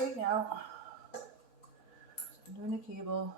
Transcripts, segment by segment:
right now. So I'm doing the cable.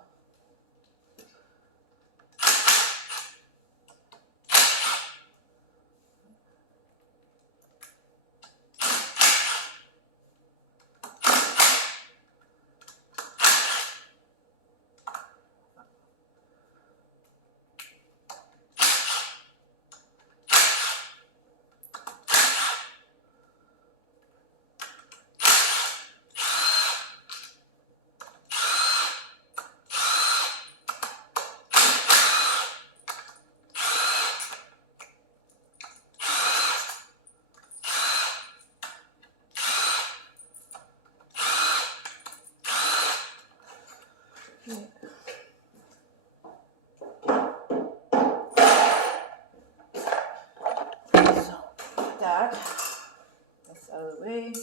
Okay. So that's out of the way.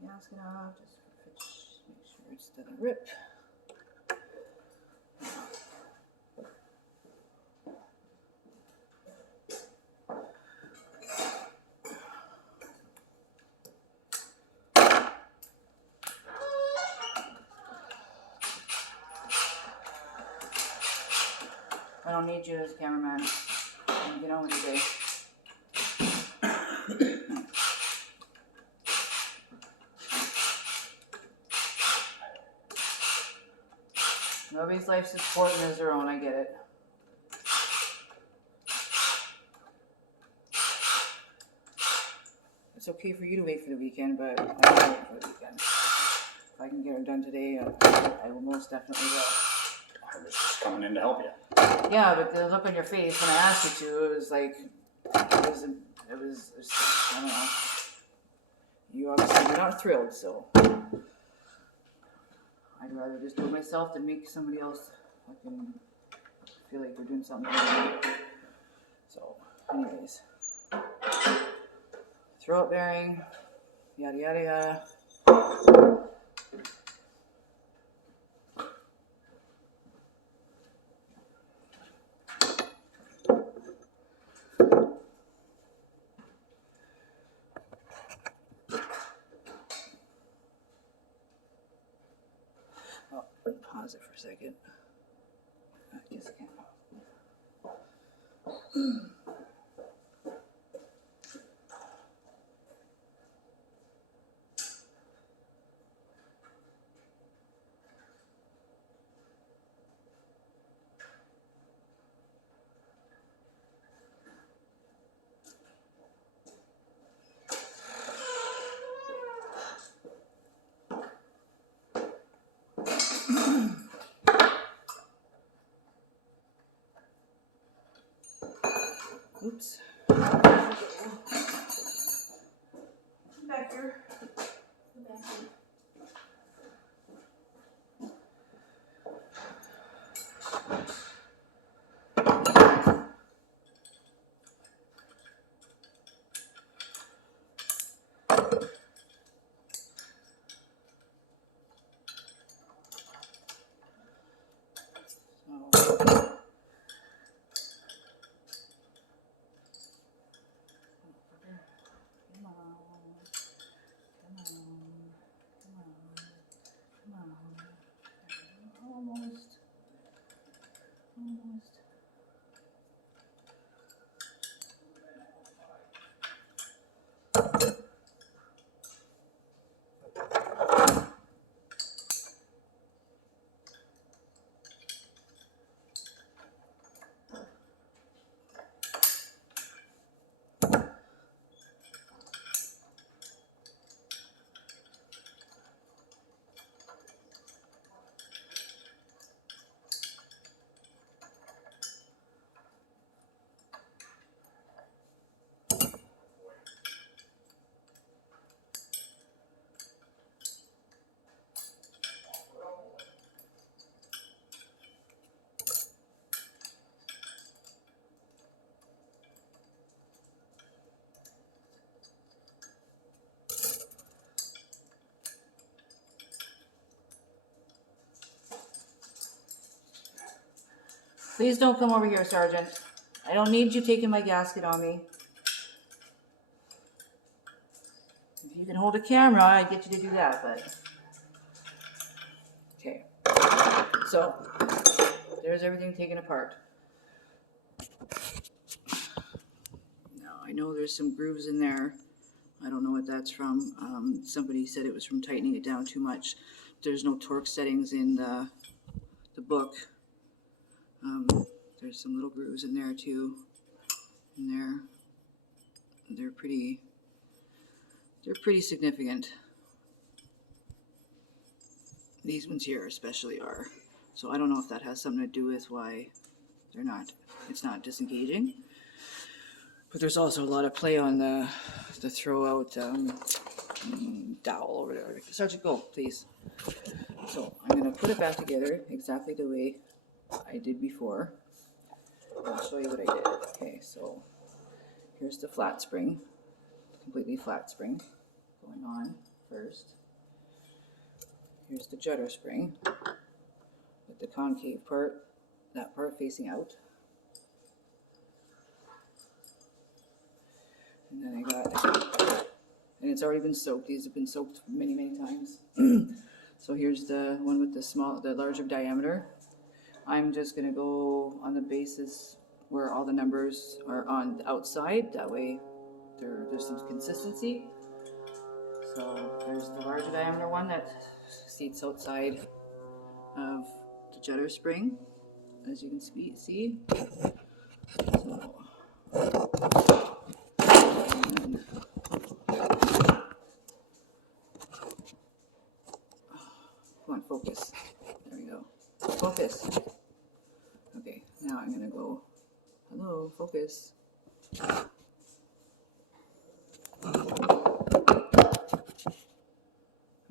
Gasket off, just make sure it doesn't rip. I don't need you as a cameraman. I'm get on with your day. Nobody's life's as important as their own, I get it. It's okay for you to wait for the weekend, but I don't wait for the weekend. If I can get it done today, I will most definitely will. I was just coming in to help you. Yeah, but the look on your face when I asked you to, it was like, it was I don't know. You obviously were not thrilled, so I'd rather just do it myself than make somebody else fucking feel like they're doing something. So, anyways, throat bearing, yada yada yada. Oh, pause it for a second. I guess I can't. Oops. Back here. Back here. Come on. Please don't come over here, Sergeant. I don't need you taking my gasket on me. If you can hold a camera, I'd get you to do that, but... Okay. So, there's everything taken apart. Now, I know there's some grooves in there. I don't know what that's from. Somebody said it was from tightening it down too much. There's no torque settings in the book. There's some little grooves in there too. In there, they're pretty significant. These ones here especially are. So I don't know if that has something to do with why it's not disengaging. But there's also a lot of play on the throw out dowel or whatever. Sergeant, go, please. So I'm going to put it back together exactly the way I did before. I'll show you what I did. Okay, so here's the flat spring, completely flat spring going on first. Here's the judder spring with the concave part, that part facing out. And then I got, and it's already been soaked. These have been soaked many, many times. So here's the one with the larger diameter. I'm just gonna go on the basis where all the numbers are on the outside. That way there's some consistency. So there's the larger diameter one that seats outside of the judder spring, as you can see. So, come on, focus. There we go. Focus. Okay, now I'm gonna go, hello, focus.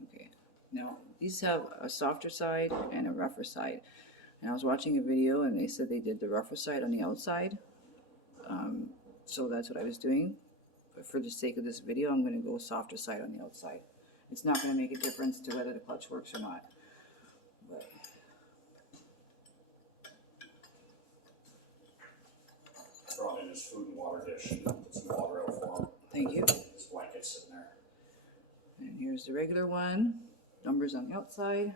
Okay, now these have a softer side and a rougher side. And I was watching a video and they said they did the rougher side on the outside. So that's what I was doing. But for the sake of this video, I'm gonna go softer side on the outside. It's not gonna make a difference to whether the clutch works or not. But Brought in his food and water dish. Put some water out for him. thank you. His blanket's sitting there. And here's the regular one. Numbers on the outside.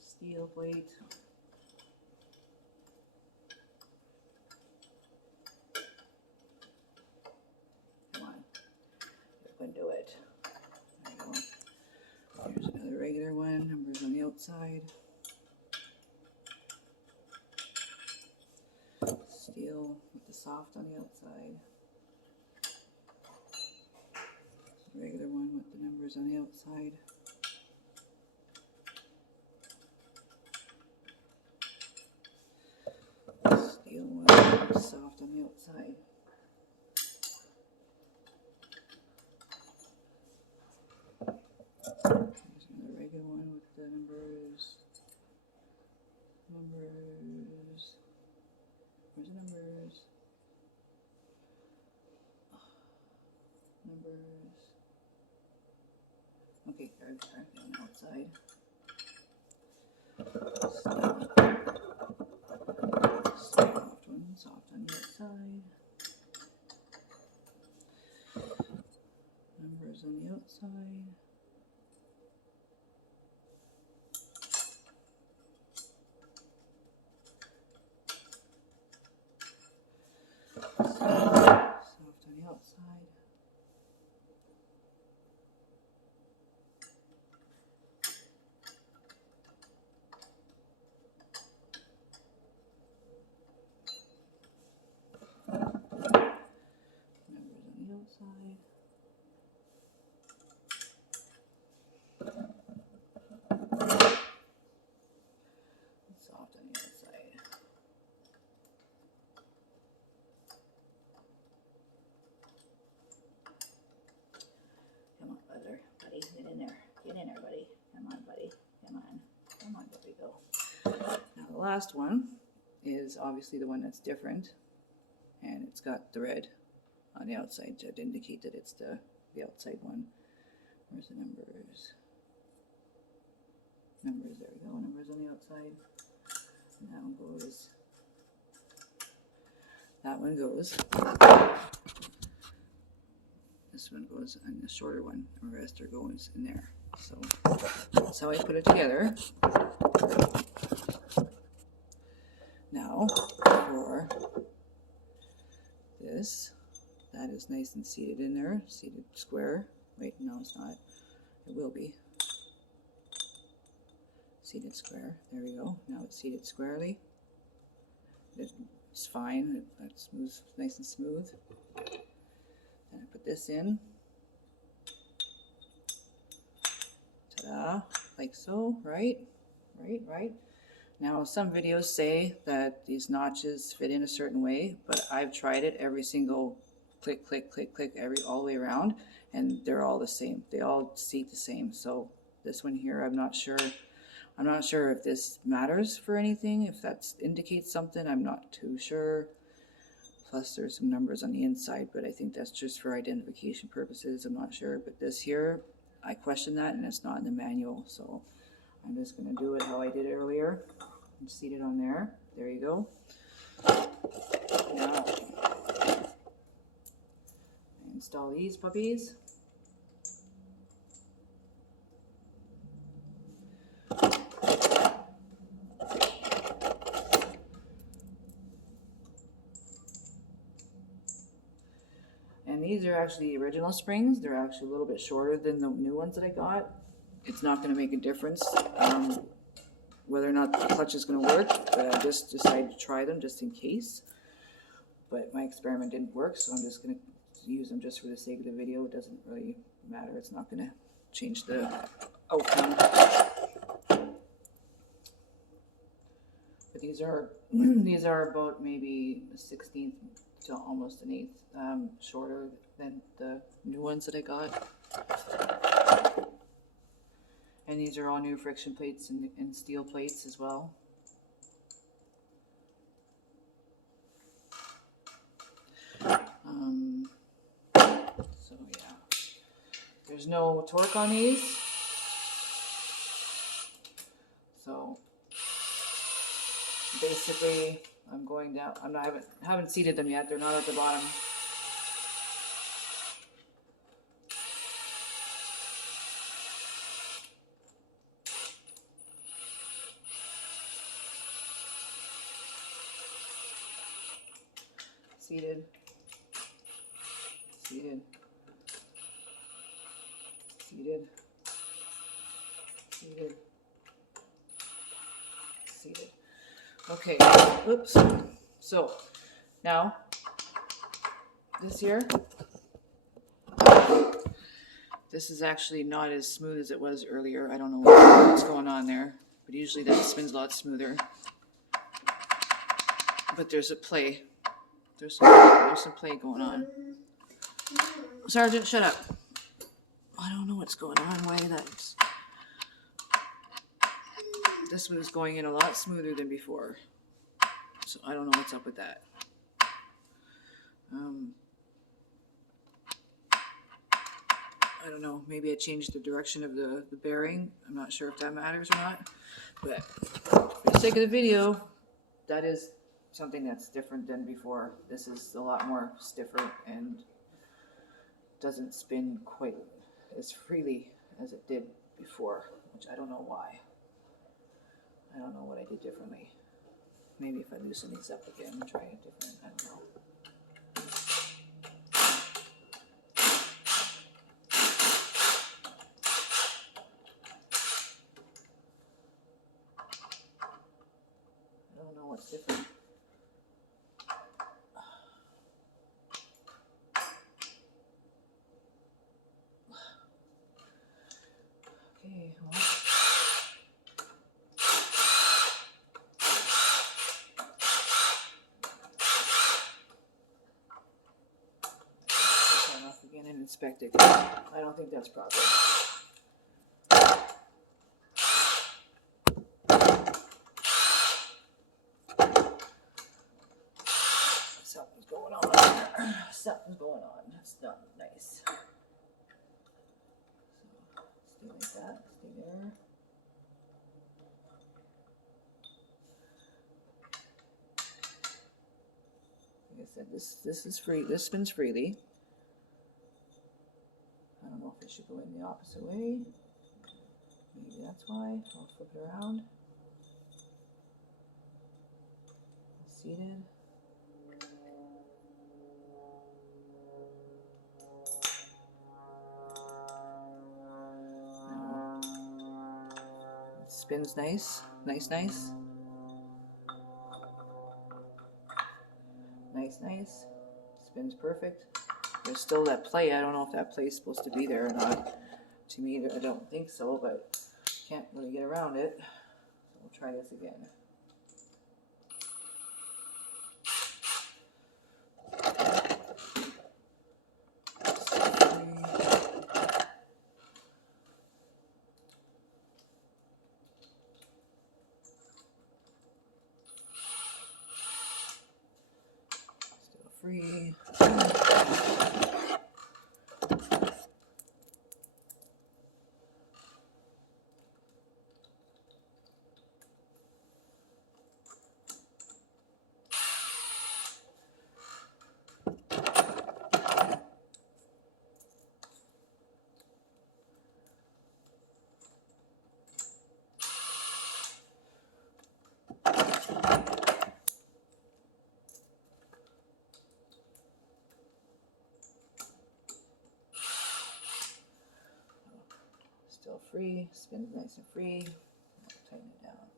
Steel plate. Come on. You can do it. There you go. Here's another regular one. Numbers on the outside. Steel with the soft on the outside. Regular one with the numbers on the outside. Steel one with the soft on the outside. There's another regular one with the numbers. Where's the numbers? Numbers. Okay, there on the outside. Soft on the outside. Numbers on the outside. Soft on the outside. Numbers on the outside. Soft on the outside. Come on, buddy. Get in there. Get in there, buddy. Come on, buddy. Come on. Come on, there we go. Now the last one is obviously the one that's different. And it's got the red on the outside to indicate that it's the outside one. Where's the numbers? numbers. There we go. Numbers on the outside. And that one goes. That one goes. This one goes, and the shorter one. The rest are going in there. So that's how I put it together. Now for this, that is nice and seated in there, seated square. Wait, no, it's not. It will be. Seated square. There we go. Now it's seated squarely. It's fine. That's smooth, nice and smooth. Then I put this in. Ta-da! Like so. Right. Now, some videos say that these notches fit in a certain way, but I've tried it every single click, all the way around, and they're all the same. They all seat the same. So this one here, I'm not sure. I'm not sure if this matters for anything, if that indicates something. I'm not too sure. Plus, there's some numbers on the inside, but I think that's just for identification purposes. I'm not sure. But this here, I question that, and it's not in the manual. So I'm just going to do it how I did it earlier. And seat it on there. There you go. Now, I install these puppies. And these are actually the original springs. They're actually a little bit shorter than the new ones that I got. It's not going to make a difference whether or not the clutch is going to work, but I just decided to try them just in case. But my experiment didn't work, so I'm just going to use them just for the sake of the video. It doesn't really matter. It's not going to change the outcome. But these are about maybe a 16th to almost an 1/8 shorter than the new ones that I got. And these are all new friction plates and steel plates as well. So yeah, there's no torque on these. So basically, I'm going down. I haven't seated them yet. They're not at the bottom. Seated. Okay, oops. So now this here, this is actually not as smooth as it was earlier. I don't know what's going on there, but usually that spins a lot smoother. But there's a play. There's some play going on. Sergeant, shut up. I don't know what's going on. Why that's... This one is going in a lot smoother than before. So I don't know what's up with that. I don't know. Maybe I changed the direction of the bearing. I'm not sure if that matters or not. But for the sake of the video, that is something that's different than before. This is a lot more stiffer and doesn't spin quite as freely as it did before, which I don't know why. I don't know what I did differently. Maybe if I loosen these up again and try it different, I don't know. I don't know what's different. Okay, well. Turn off again and inspect it. I don't think that's proper. Something's going on there. Something's going on. That's not nice. So stay like that. Stay there. this is free. This spins freely. I don't know if it should go in the opposite way. Maybe that's why. I'll flip it around. Seated. It spins nice. Nice. Nice. Spins perfect. There's still that play. I don't know if that play is supposed to be there or not. To me, I don't think so, but can't really get around it. So we'll try this again. Still free. Still free, spins nice and free. I'll tighten it down.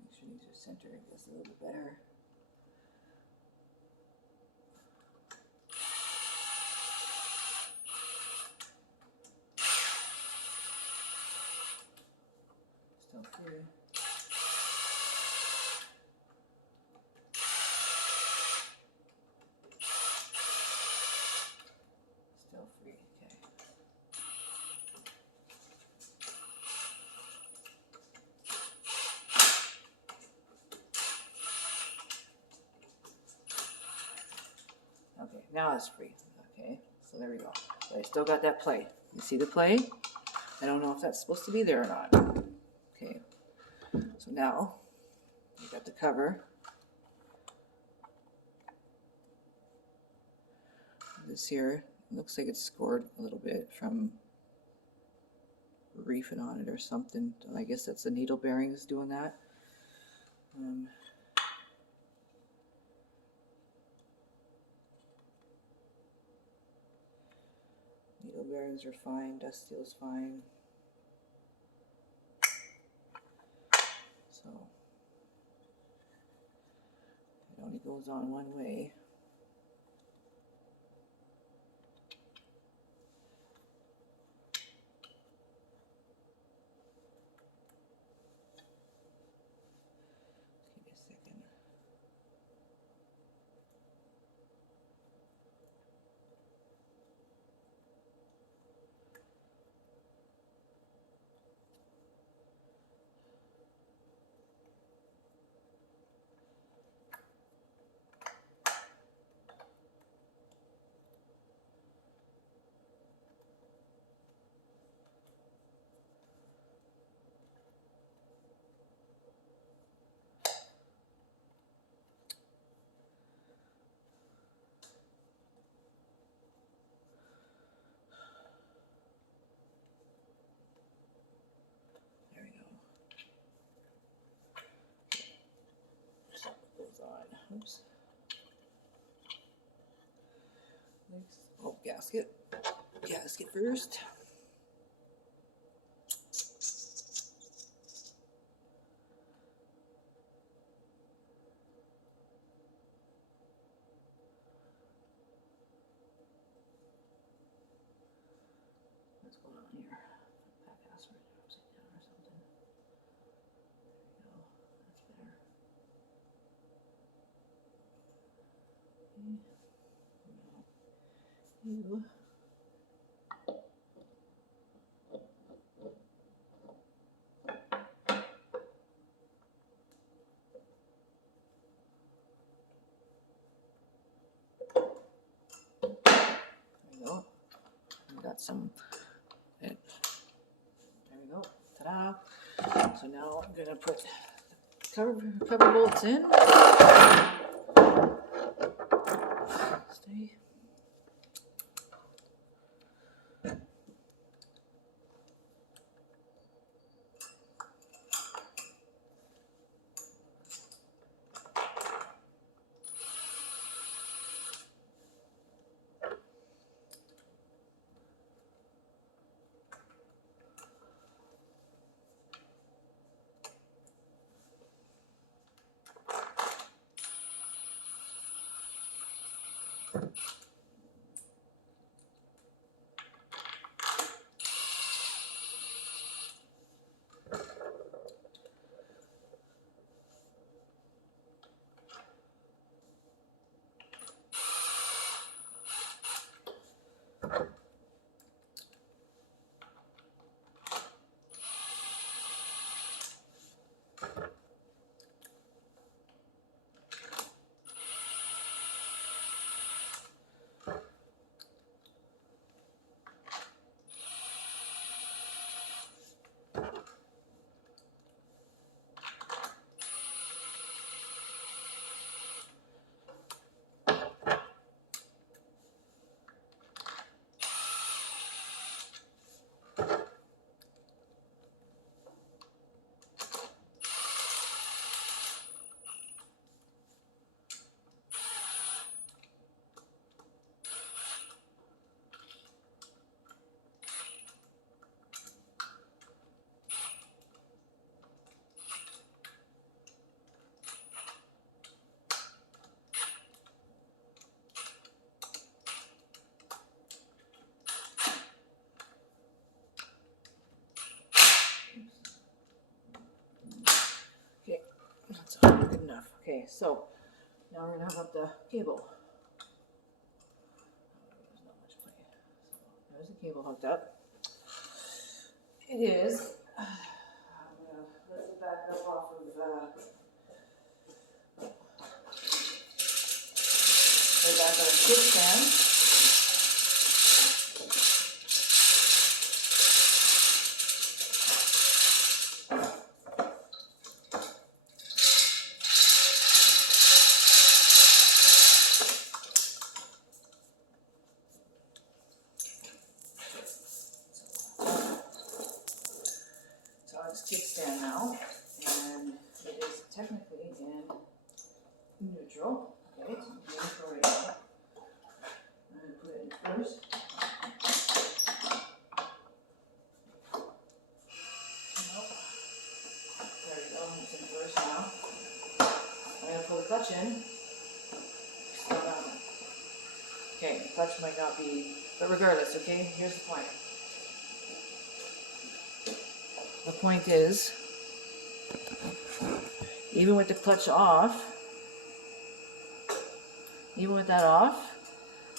Make sure these are centered just a little bit better. Still free. Still free, okay. Okay, now it's free. Okay, so there we go. But I still got that play. You see the play? I don't know if that's supposed to be there or not. Okay, so now we got the cover. This here looks like it's scored a little bit from reefing on it or something. I guess that's the needle bearings doing that. Needle bearings are fine, dust seal's fine. So it only goes on one way. Give me a second. There we go. So it goes on. Oops. Next. Oh, gasket. Gasket first. What's going on here? That password upside down or something. There we go. That's better. Okay. There we go. We got some. There we go. Ta-da! So now I'm gonna put the cover bolts in. Thursday. Okay, that's good enough. Okay, so now we're gonna hook up the cable. There's not much play. So there's the cable hooked up. It is. I'm gonna let it back up off of right back on a kickstand. It's on its kickstand now, and it is technically in neutral. Okay, it's in neutral right now. I'm going to put it in first. Nope. There we go, it's in first now. I'm going to pull the clutch in. Still nothing. Okay, the clutch might not be, but regardless, okay, here's the point. The point is, even with the clutch off, even with that off,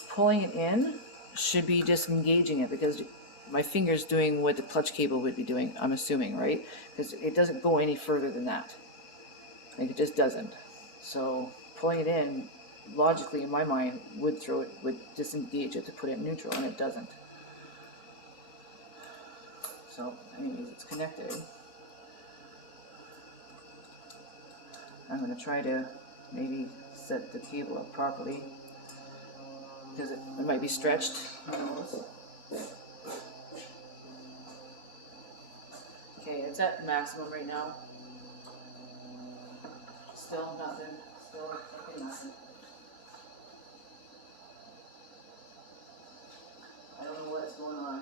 pulling it in should be disengaging it, because my finger's doing what the clutch cable would be doing, I'm assuming, right? Because it doesn't go any further than that. Like, it just doesn't. So pulling it in, logically in my mind, would disengage it to put it in neutral, and it doesn't. So anyways, it's connected. I'm going to try to maybe set the cable up properly, because it might be stretched. Who knows? Okay, it's at maximum right now. Still nothing. Still fucking nothing. I don't know what's going on.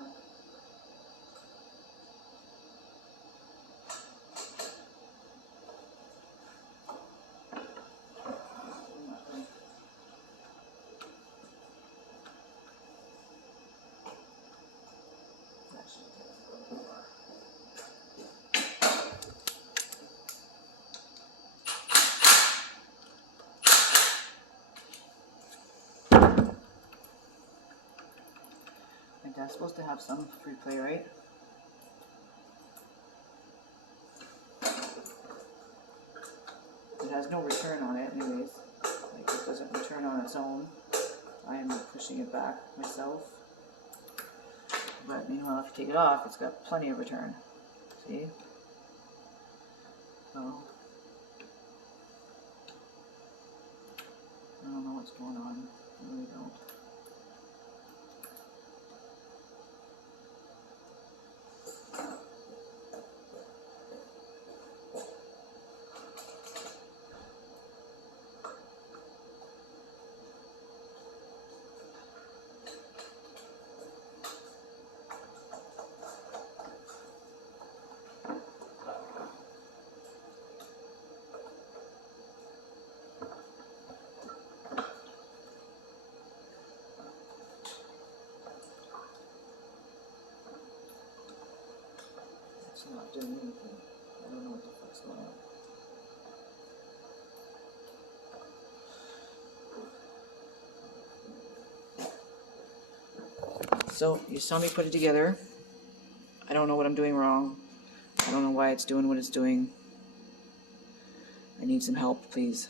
Nothing. That should take a little more. I think that's supposed to have some free play, right? It has no return on it anyways. Like, it doesn't return on its own. I am pushing it back myself. But meanwhile, if you take it off, it's got plenty of return. See? So, I don't know what's going on. No, I don't. It's not doing anything. I don't know what the fuck's going on. So, you saw me put it together. I don't know what I'm doing wrong. I don't know why it's doing what it's doing. I need some help, please.